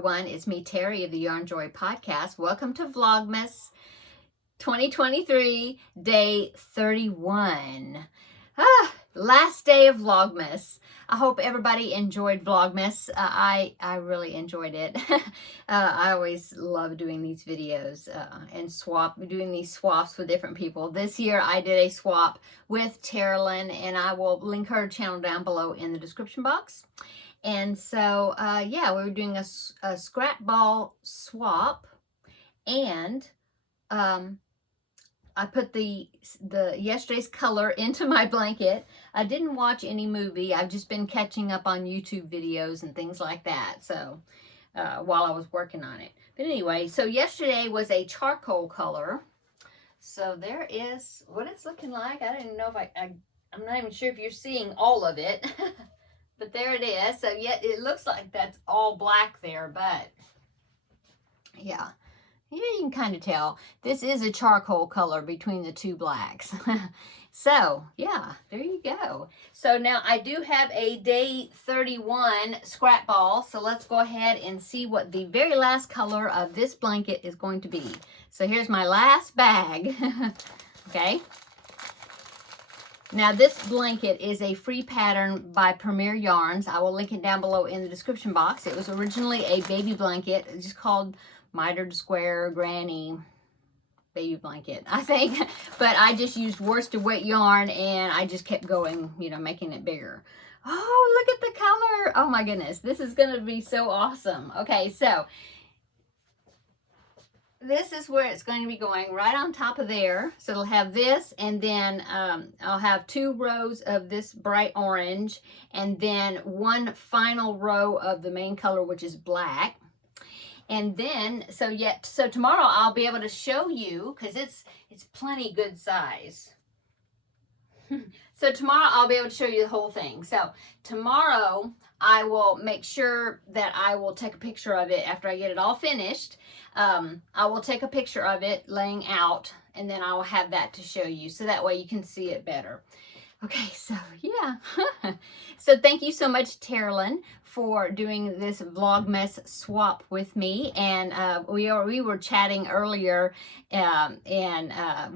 everyone. It's me, Terri of the Yarn Joy Podcast. Welcome to Vlogmas 2023, day 31. Last day of Vlogmas. I hope everybody enjoyed Vlogmas. I really enjoyed it. I always love doing these videos and doing these swaps with different people. This year I did a swap with Taralynn, and I will link her channel down below in the description box. And so, yeah, we were doing a scrap ball swap, and I put the yesterday's color into my blanket. I didn't watch any movie. I've just been catching up on YouTube videos and things like that. So, while I was working on it. But anyway, so yesterday was a charcoal color. So there is what it's looking like. I didn't know if I'm not even sure if you're seeing all of it. But there it is. So yeah, it looks like that's all black there, but yeah, you can kind of tell. This is a charcoal color between the two blacks. So yeah, there you go. So now I do have a day 31 scrap ball. So let's go ahead and see what the very last color of this blanket is going to be. So here's my last bag. Okay. Now this blanket is a free pattern by Premier Yarns. I will link it down below in the description box. It was originally a baby blanket. It's just called mitered square granny baby blanket, I think. But I just used worsted weight yarn, and I just kept going, you know, making it bigger. Oh, look at the color. Oh my goodness. This is going to be so awesome. Okay, so this is where it's going to be going, right on top of there. So it'll have this, and then I'll have 2 rows of this bright orange, and then one final row of the main color, which is black. And then, so tomorrow I'll be able to show you, because it's plenty good size. So tomorrow I'll be able to show you the whole thing. So tomorrow I will make sure that I will take a picture of it after I get it all finished. I will take a picture of it laying out, and then I will have that to show you, so that way you can see it better. Okay, so yeah. So thank you so much, Taralynn, for doing this Vlogmas swap with me. And we were chatting earlier, and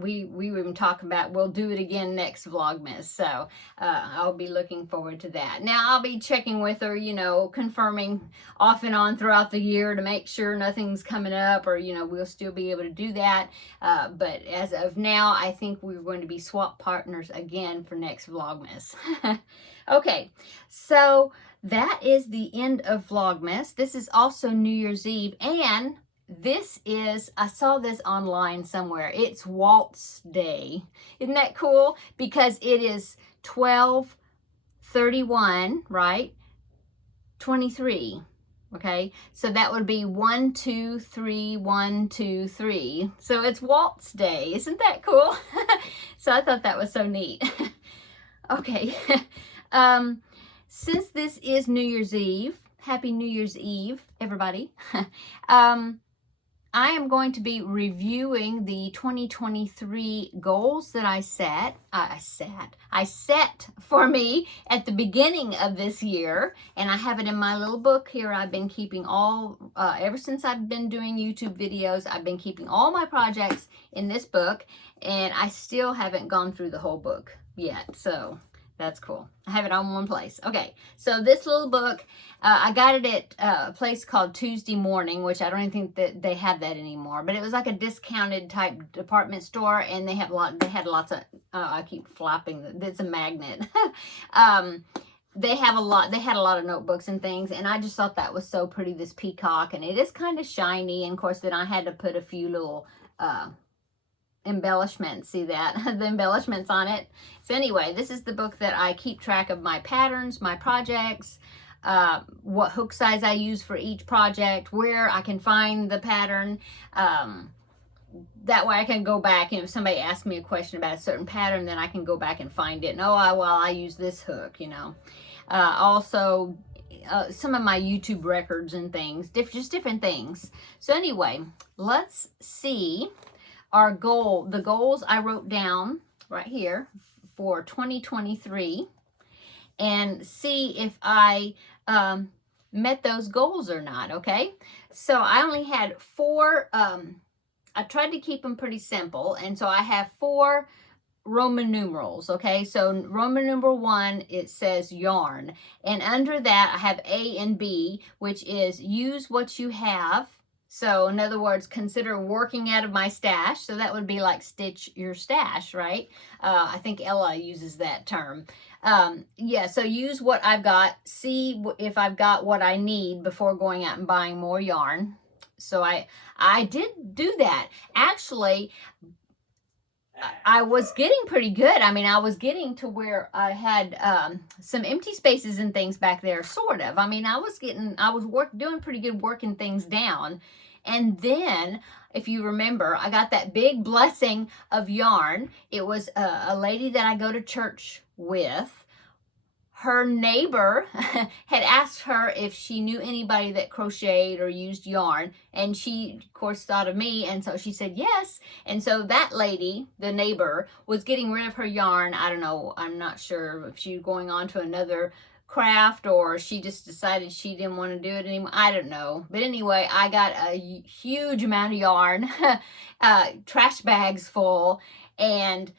we were even talking about we'll do it again next Vlogmas. So I'll be looking forward to that. Now I'll be checking with her, you know, confirming off and on throughout the year to make sure nothing's coming up, or, you know, we'll still be able to do that. But as of now, I think we're going to be swap partners again for next Vlogmas. Okay, so that is the end of Vlogmas. This is also New Year's Eve, and this is, I saw this online somewhere, it's Waltz Day. Isn't that cool? Because it is 12/31, right? 23. Okay, so that would be 1, 2, 3, 1, 2, 3. So it's Waltz Day. Isn't that cool? So I thought that was so neat. Okay. Since this is New Year's Eve, Happy New Year's Eve, everybody. I am going to be reviewing the 2023 goals that I set for me at the beginning of this year, and I have it in my little book here. I've been keeping all, ever since I've been doing YouTube videos, I've been keeping all my projects in this book, and I still haven't gone through the whole book yet, so that's cool. I have it on one place. Okay, so this little book, I got it at a place called Tuesday Morning, which I don't even think that they have that anymore. But it was like a discounted type department store, and they had lots of. I keep flopping. It's a magnet. They had a lot of notebooks and things, and I just thought that was so pretty. This peacock, and it is kind of shiny. And of course, then I had to put a few little embellishments, see that the embellishments on it. So anyway, this is the book that I keep track of my patterns, my projects, what hook size I use for each project, where I can find the pattern. That way I can go back, and if somebody asks me a question about a certain pattern, then I can go back and find it, and I use this hook, you know. Also some of my YouTube records and things, just different things. So anyway, let's see the goals I wrote down right here for 2023, and see if I met those goals or not, okay? So I only had 4, I tried to keep them pretty simple, and so I have 4 Roman numerals, okay? So Roman numeral 1, it says yarn. And under that, I have A and B, which is use what you have. So in other words, consider working out of my stash. So that would be like stitch your stash, right? I think Ella uses that term. Yeah, so use what I've got. See if I've got what I need before going out and buying more yarn. So I did do that. Actually, I was getting pretty good. I mean, I was getting to where I had some empty spaces and things back there, sort of. I mean, I was doing pretty good working things down. And then, if you remember, I got that big blessing of yarn. It was a lady that I go to church with. Her neighbor had asked her if she knew anybody that crocheted or used yarn, and she of course thought of me, and so she said yes. And so that lady, the neighbor, was getting rid of her yarn. I don't know, I'm not sure if she was going on to another craft or she just decided she didn't want to do it anymore. I don't know, but anyway, I got a huge amount of yarn, trash bags full, and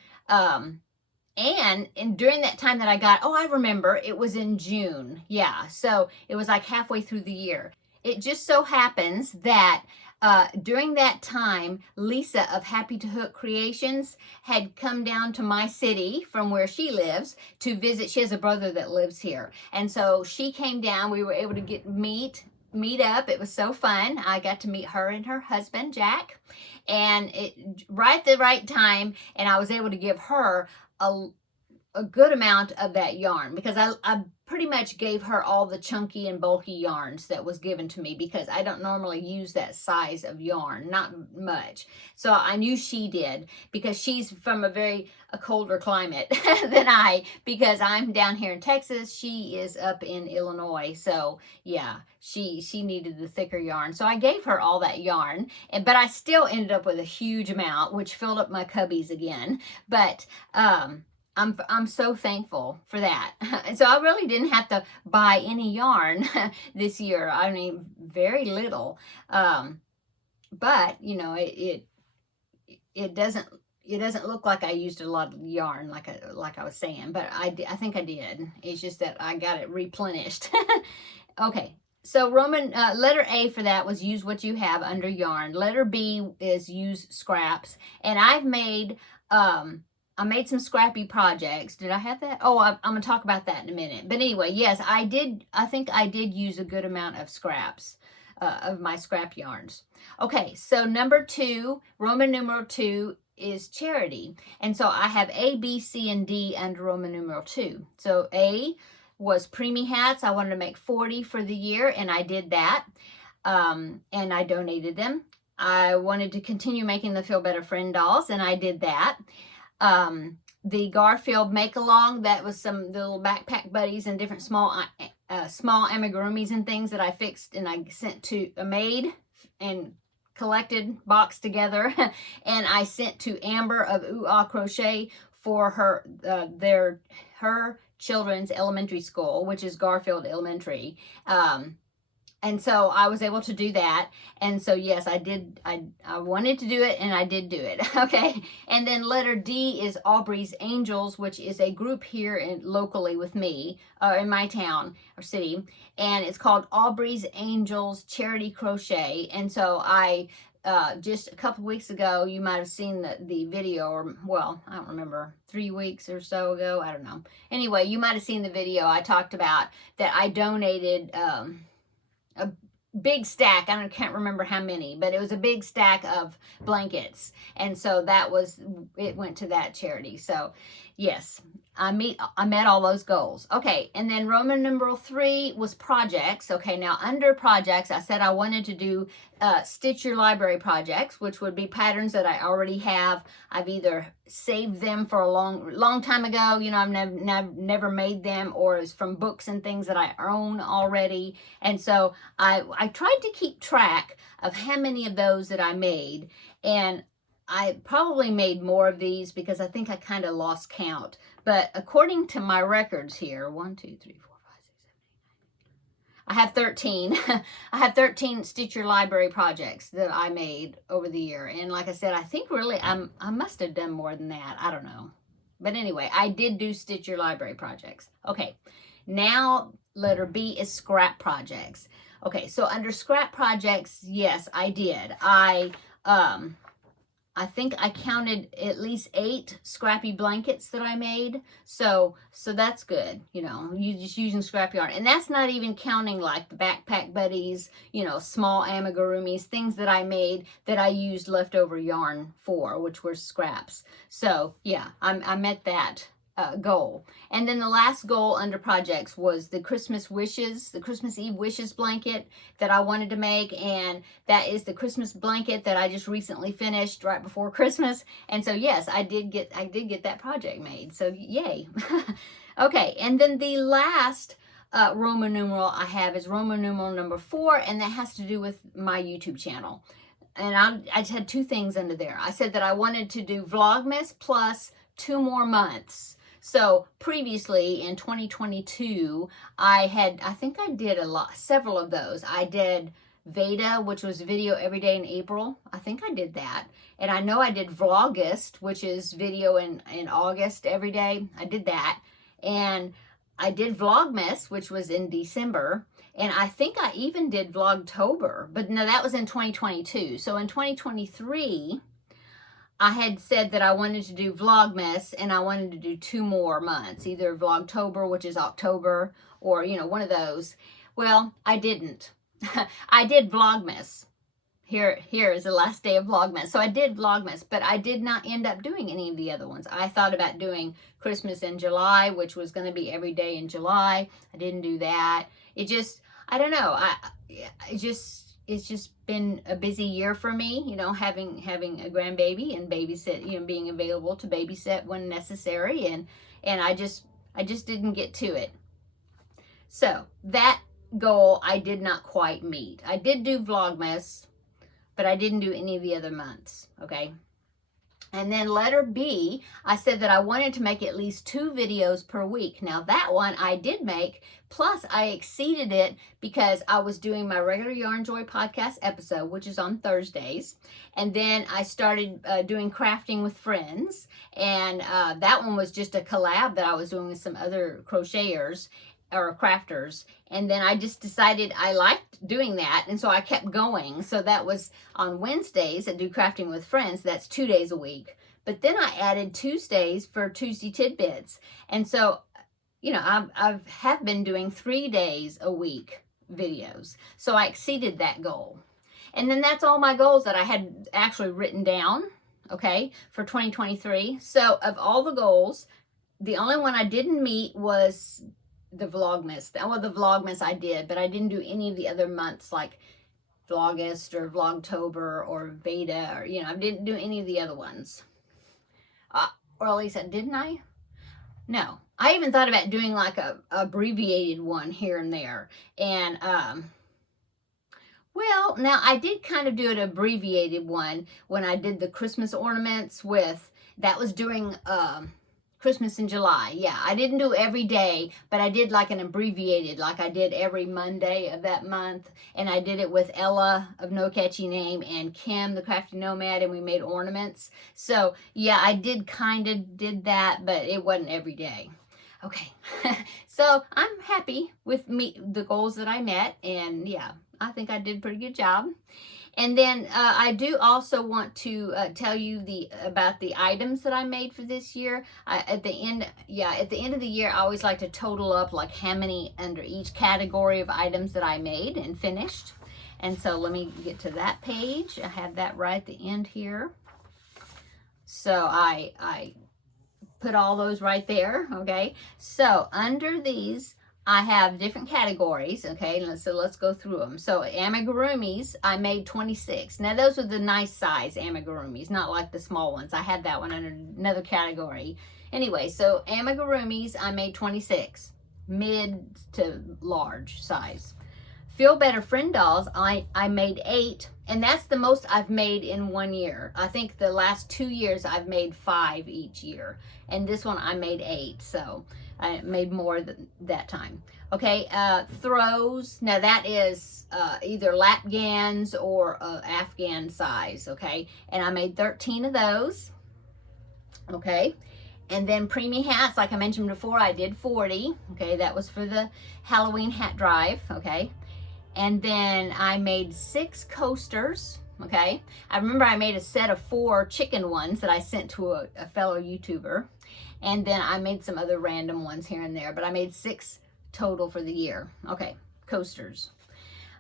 during that time that I got, oh, I remember, it was in June. Yeah, so it was like halfway through the year. It just so happens that during that time, Lisa of Happy to Hook Creations had come down to my city from where she lives to visit. She has a brother that lives here. And so she came down. We were able to meet up. It was so fun. I got to meet her and her husband, Jack. And right at the right time, and I was able to give her a good amount of that yarn, because I pretty much gave her all the chunky and bulky yarns that was given to me, because I don't normally use that size of yarn, not much. So I knew she did, because she's from a colder climate than because I'm down here in Texas. She is up in Illinois. So yeah, she needed the thicker yarn. So I gave her all that yarn, but I still ended up with a huge amount, which filled up my cubbies again. But I'm so thankful for that. And so I really didn't have to buy any yarn this year. I mean, very little. But you know, it doesn't look like I used a lot of yarn, like I was saying, but I think I did. It's just that I got it replenished. Okay. So letter A for that was use what you have under yarn. Letter B is use scraps. And I made some scrappy projects. Did I have that? Oh, I'm going to talk about that in a minute. But anyway, yes, I did. I think I did use a good amount of scraps, of my scrap yarns. Okay, so number 2, Roman numeral 2, is charity. And so I have A, B, C, and D under Roman numeral 2. So A was preemie hats. I wanted to make 40 for the year, and I did that. And I donated them. I wanted to continue making the Feel Better Friend dolls, and I did that. The Garfield make-along, that was some little backpack buddies and different small amigurumis and things that I fixed and I sent to made and collected, boxed together, and I sent to Amber of Ooh Ah Crochet for her children's elementary school, which is Garfield Elementary. And so I was able to do that. And so, yes, I did. I wanted to do it, and I did do it. Okay. And then letter D is Aubrey's Angels, which is a group here locally with me, in my town or city. And it's called Aubrey's Angels Charity Crochet. And so I, just a couple weeks ago, you might have seen the video, or, well, I don't remember, 3 weeks or so ago. I don't know. Anyway, you might have seen the video. I talked about that I donated, a big stack. I can't remember how many, but it was a big stack of blankets. And so it went to that charity. So yes, I met all those goals. Okay. And then Roman numeral 3 was projects. Okay. Now under projects, I said I wanted to do Stitch Your Library projects, which would be patterns that I already have. I've either saved them for a long time ago, you know, I've never made them, or it's from books and things that I own already. And so I tried to keep track of how many of those that I made, and I probably made more of these because I think I kind of lost count. But according to my records here, 1, 2, 3, 4, 5, 6, 7, 8, 9, I have 13. I have 13 Stitch Your Library projects that I made over the year. And like I said, I think really I must have done more than that. I don't know. But anyway, I did do Stitch Your Library projects. Okay, now letter B is scrap projects. Okay, so under scrap projects, yes, I did. I think I counted at least 8 scrappy blankets that I made. So that's good. You know, you just using scrap yarn. And that's not even counting like the backpack buddies, you know, small amigurumis, things that I made that I used leftover yarn for, which were scraps. So yeah, I met that goal. And then the last goal under projects was the Christmas wishes, the Christmas Eve wishes blanket that I wanted to make, and that is the Christmas blanket that I just recently finished right before Christmas. And so yes, I did get that project made. So yay. Okay, and then the last Roman numeral I have is Roman numeral number 4, and that has to do with my YouTube channel. And I just had 2 things under there. I said that I wanted to do Vlogmas plus 2 more months. So previously in 2022, I think I did several of those. I did Veda, which was video every day in April. I think I did that. And I know I did Vlogust, which is video in August every day. I did that. And I did Vlogmas, which was in December. And I think I even did Vlogtober, but no, that was in 2022. So in 2023, I had said that I wanted to do Vlogmas and I wanted to do 2 more months, either Vlogtober, which is October, or, you know, one of those. Well, I didn't. I did Vlogmas. Here is the last day of Vlogmas. So I did Vlogmas, but I did not end up doing any of the other ones. I thought about doing Christmas in July, which was going to be every day in July. I didn't do that. It just, I don't know. It's just been a busy year for me, you know, having a grandbaby and babysit, you know, being available to babysit when necessary, and I just didn't get to it. So that goal I did not quite meet. I did do Vlogmas, but I didn't do any of the other months, okay? And then letter B, I said that I wanted to make at least 2 videos per week. Now that one I did make, plus I exceeded it because I was doing my regular Yarn Joy podcast episode, which is on Thursdays. And then I started doing crafting with friends. And that one was just a collab that I was doing with some other crocheters or crafters. And then I just decided I liked doing that, and so I kept going. So that was on Wednesdays, I do crafting with friends. That's 2 days a week. But then I added Tuesdays for Tuesday tidbits. And so, you know, I have been doing 3 days a week videos. So I exceeded that goal. And then that's all my goals that I had actually written down, okay, for 2023. So of all the goals, the only one I didn't meet was the Vlogmas. Well, the Vlogmas I did, but I didn't do any of the other months like Vlogust or Vlogtober or Veda, or, you know, I didn't do any of the other ones. Or at least didn't I? No. I even thought about doing like a abbreviated one here and there. And, well, now I did kind of do an abbreviated one when I did the Christmas ornaments with, that was during, Christmas in July. Yeah, I didn't do every day, but I did like an abbreviated, like I did every Monday of that month. And I did it with Ella of No Catchy Name and Kim, the Crafty Nomad, and we made ornaments. So yeah, I did that, but it wasn't every day. Okay, so I'm happy with the goals that I met, and yeah, I think I did a pretty good job. And then I do also want to tell you about the items that I made for this year. At the end of the year, I always like to total up like how many under each category of items that I made and finished. And so let me get to that page. I have that right at the end here. So I put all those right there, okay? So under these, I have different categories, okay? So let's go through them. So amigurumis, I made 26. Now those are the nice size amigurumis, not like the small ones. I had that one under another category. Anyway, so amigurumis, I made 26, mid to large size. Feel Better Friend dolls, I made 8, and that's the most I've made in 1 year. I think the last 2 years I've made 5 each year, and this one I made 8, so I made more than that time. Okay, throws, now that is either Lapgans or Afghan size, okay, and I made 13 of those, okay. And then preemie hats, like I mentioned before, I did 40, okay, that was for the Halloween hat drive, okay. And then I made 6 coasters, okay. I remember I made a set of 4 chicken ones that I sent to a fellow YouTuber. And then I made some other random ones here and there, but I made 6 total for the year. Okay, coasters.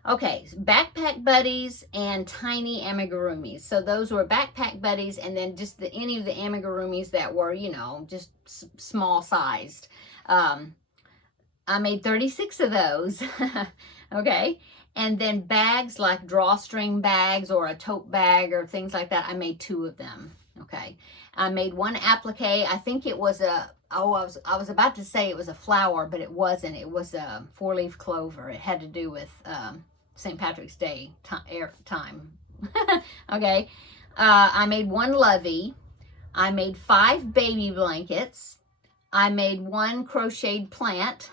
Okay, backpack buddies and tiny amigurumis. So those were backpack buddies, and then just any of the amigurumis that were, you know, just small sized. I made 36 of those. Okay, and then bags like drawstring bags or a tote bag or things like that, I made 2 of them. Okay, I made 1 applique. I think it was I was about to say it was a flower, but it wasn't. It was a 4-leaf clover. It had to do with St. Patrick's Day time. Okay, I made 1 lovey. I made 5 baby blankets. I made 1 crocheted plant.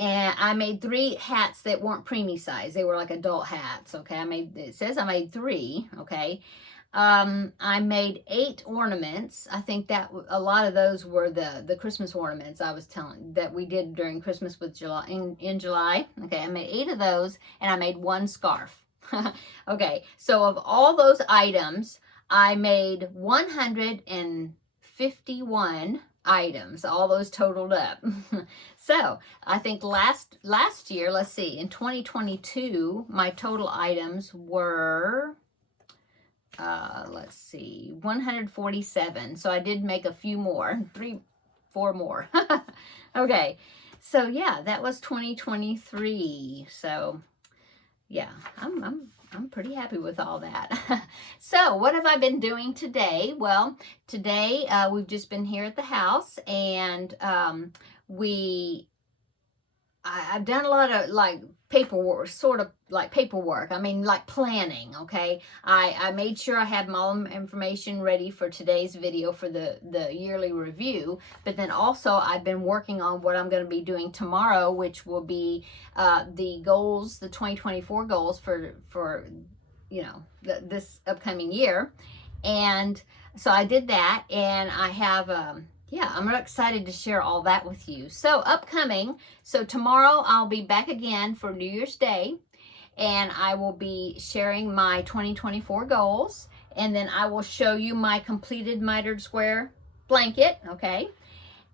And I made 3 hats that weren't preemie size. They were like adult hats, okay? It says I made 3, okay? I made 8 ornaments. I think that a lot of those were the Christmas ornaments I was telling that we did during Christmas with in July. Okay, I made 8 of those, and I made 1 scarf. Okay, so of all those items, I made 151 items, all those totaled up. So I think last year, let's see, in 2022, my total items were let's see, 147. So I did make a few more, 4 more. Okay, so yeah, that was 2023. So yeah, I'm pretty happy with all that. So what have I been doing today? Well, today we've just been here at the house, and I've done a lot of like paperwork, sort of like paperwork. I mean, like planning, okay? I made sure I had my own information ready for today's video for the yearly review, but then also I've been working on what I'm going to be doing tomorrow, which will be the goals, the 2024 goals for you know, this upcoming year. And so I did that, and I have yeah, I'm really excited to share all that with you. So upcoming, so tomorrow I'll be back again for New Year's Day, and I will be sharing my 2024 goals, and then I will show you my completed mitered square blanket, okay?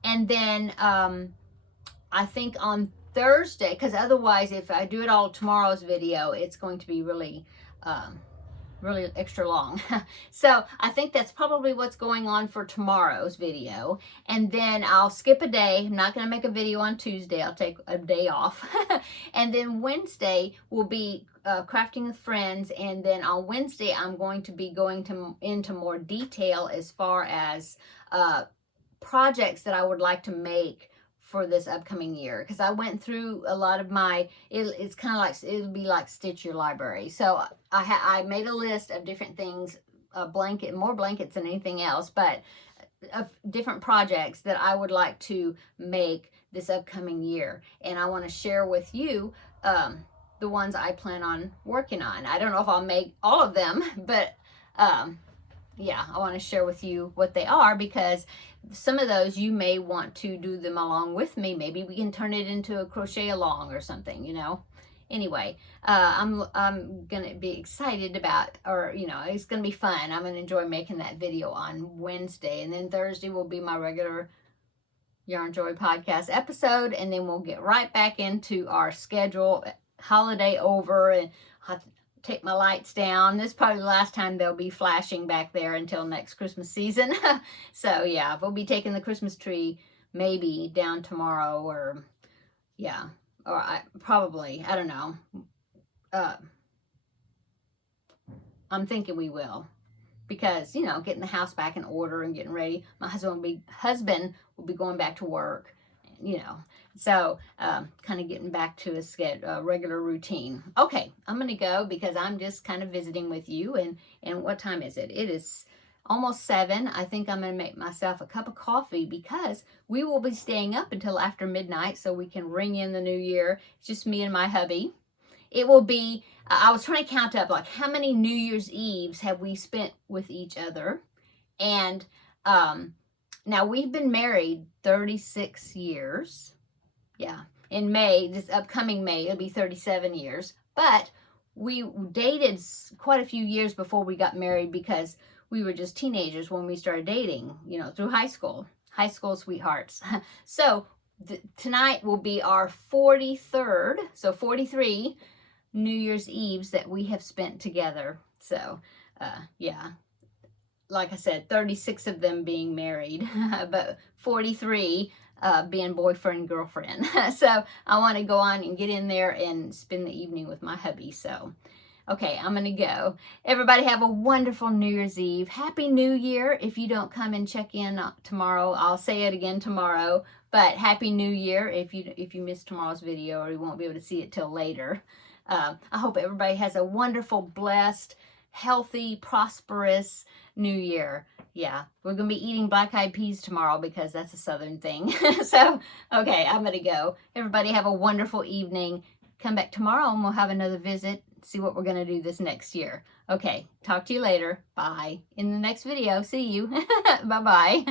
And then I think on Thursday, because otherwise if I do it all tomorrow's video, it's going to be really really extra long. So I think that's probably what's going on for tomorrow's video. And then I'll skip a day. I'm not going to make a video on Tuesday. I'll take a day off. And then Wednesday will be crafting with friends. And then on Wednesday, I'm going to be going into more detail as far as projects that I would like to make for this upcoming year, because I went through a lot of my, it's kind of like, it'll be like Stitch Your Library. So I made a list of different things, more blankets than anything else, but of different projects that I would like to make this upcoming year. And I want to share with you the ones I plan on working on. I don't know if I'll make all of them, but yeah, I want to share with you what they are, because some of those you may want to do them along with me. Maybe we can turn it into a crochet along or something, you know. Anyway, I'm gonna be excited about, or you know, it's gonna be fun. I'm gonna enjoy making that video on Wednesday, and then Thursday will be my regular Yarn Joy podcast episode, and then we'll get right back into our schedule. Holiday over, and I'll take my lights down. This is probably the last time they'll be flashing back there until next Christmas season. So yeah, we'll be taking the Christmas tree maybe down tomorrow, or yeah, or I don't know. I'm thinking we will, because you know, getting the house back in order and getting ready. My husband will be going back to work you know, so kind of getting back to a regular routine. Okay, I'm going to go because I'm just kind of visiting with you. And what time is it? It is almost 7. I think I'm going to make myself a cup of coffee because we will be staying up until after midnight so we can ring in the new year. It's just me and my hubby. It will be, I was trying to count up like how many New Year's Eves have we spent with each other. And now we've been married 36 years. Yeah, in May, this upcoming May, it'll be 37 years. But we dated quite a few years before we got married because we were just teenagers when we started dating, you know, through high school sweethearts. So tonight will be our 43rd, so 43 New Year's Eves that we have spent together. So, yeah, like I said, 36 of them being married, but 43 being boyfriend and girlfriend. So I want to go on and get in there and spend the evening with my hubby. So, okay, I'm going to go. Everybody have a wonderful New Year's Eve. Happy New Year. If you don't come and check in tomorrow, I'll say it again tomorrow. But Happy New Year if you missed tomorrow's video or you won't be able to see it till later. I hope everybody has a wonderful, blessed, healthy, prosperous New Year. Yeah, we're going to be eating black-eyed peas tomorrow because that's a Southern thing. So, okay, I'm going to go. Everybody have a wonderful evening. Come back tomorrow and we'll have another visit. See what we're going to do this next year. Okay, talk to you later. Bye. In the next video. See you. Bye-bye.